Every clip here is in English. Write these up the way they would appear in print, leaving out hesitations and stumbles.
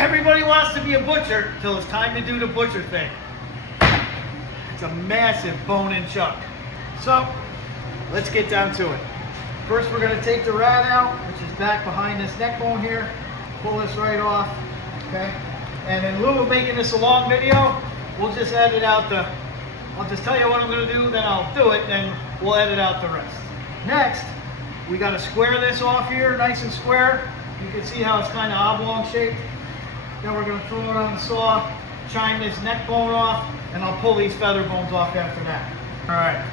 Everybody wants to be a butcher till it's time to do the butcher thing. It's a massive bone-in chuck. So, let's get down to it. First, we're going to take the rat out, which is back behind this neck bone here. Pull this right off, okay? And in lieu of making this a long video, we'll just edit out I'll just tell you what I'm going to do, then I'll do it, and we'll edit out the rest. Next, we got to square this off here, nice and square. You can see how it's kind of oblong shaped. Then we're going to throw it on the saw, chine this neck bone off, and I'll pull these feather bones off after that. All right.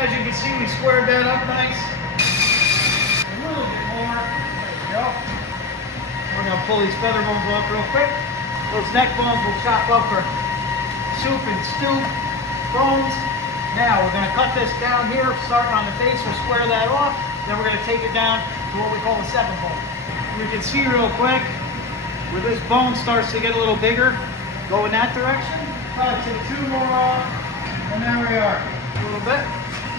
As you can see, we squared that up nice. A little bit more. There we go. We're going to pull these feather bones off real quick. Those neck bones we'll chop up for soup and stew bones. Now we're going to cut this down here, starting on the face. We'll square that off. Then we're going to take it down to what we call the 7 bone. You can see real quick where this bone starts to get a little bigger. Go in that direction. I'll take 2 more off. And there we are. A little bit.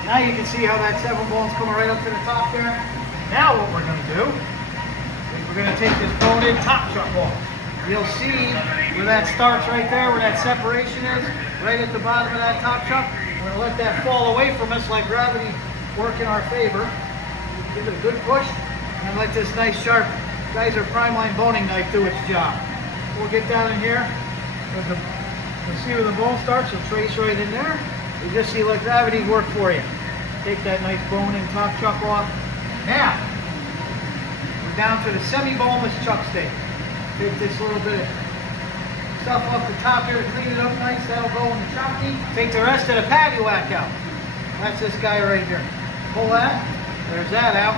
Now you can see how that 7 bone's coming right up to the top there. Now what we're going to do is we're going to take this bone-in top chuck off. You'll see where that starts right there, where that separation is, right at the bottom of that top chuck. We're going to let that fall away from us, like gravity work in our favor. Give it a good push, and let this nice sharp GIESSER prime line boning knife do its job. We'll get down in here. You'll see where the bone starts, we'll trace right in there. You just see like gravity work for you. Take that nice bone-in top chuck off. Now, we're down to the semi-boneless chuck steak. Take this little bit of stuff off the top here to clean it up nice. That'll go in the chuck meat. Take the rest of the patty whack out. That's this guy right here. Pull that. There's that out.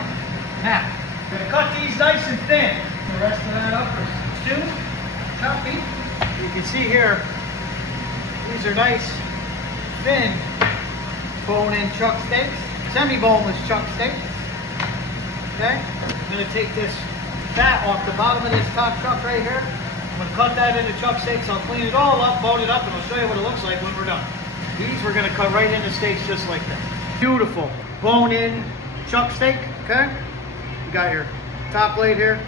Now, we're going to cut these nice and thin. The rest of that up for stew, chuck meat. You can see here, these are nice, thin bone-in chuck steaks, semi-boneless chuck steaks. Okay, I'm going to take this fat off the bottom of this top chuck right here. I'm going to cut that into chuck steaks. I'll clean it all up, bone it up, and I'll show you what it looks like when we're done. These we're going to cut right into steaks just like that. Beautiful bone-in chuck steak. Okay, you got your top blade here.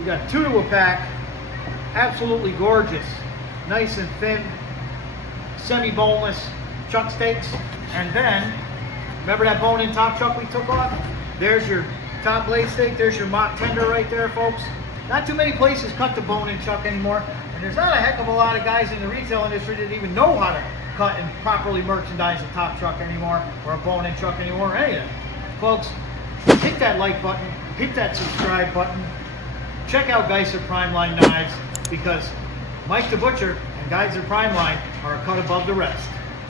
You got 2 to a pack. Absolutely gorgeous, nice and thin, semi-boneless chuck steaks. And then, remember that bone-in top chuck we took off? There's your top blade steak. There's your mock tender right there, folks. Not too many places cut the bone-in chuck anymore, and there's not a heck of a lot of guys in the retail industry that even know how to cut and properly merchandise a top chuck anymore, or a bone-in chuck anymore, or any of that. Folks, hit that like button, hit that subscribe button. Check out GIESSER Prime Line knives, because Mike the Butcher and GIESSER Prime Line are a cut above the rest.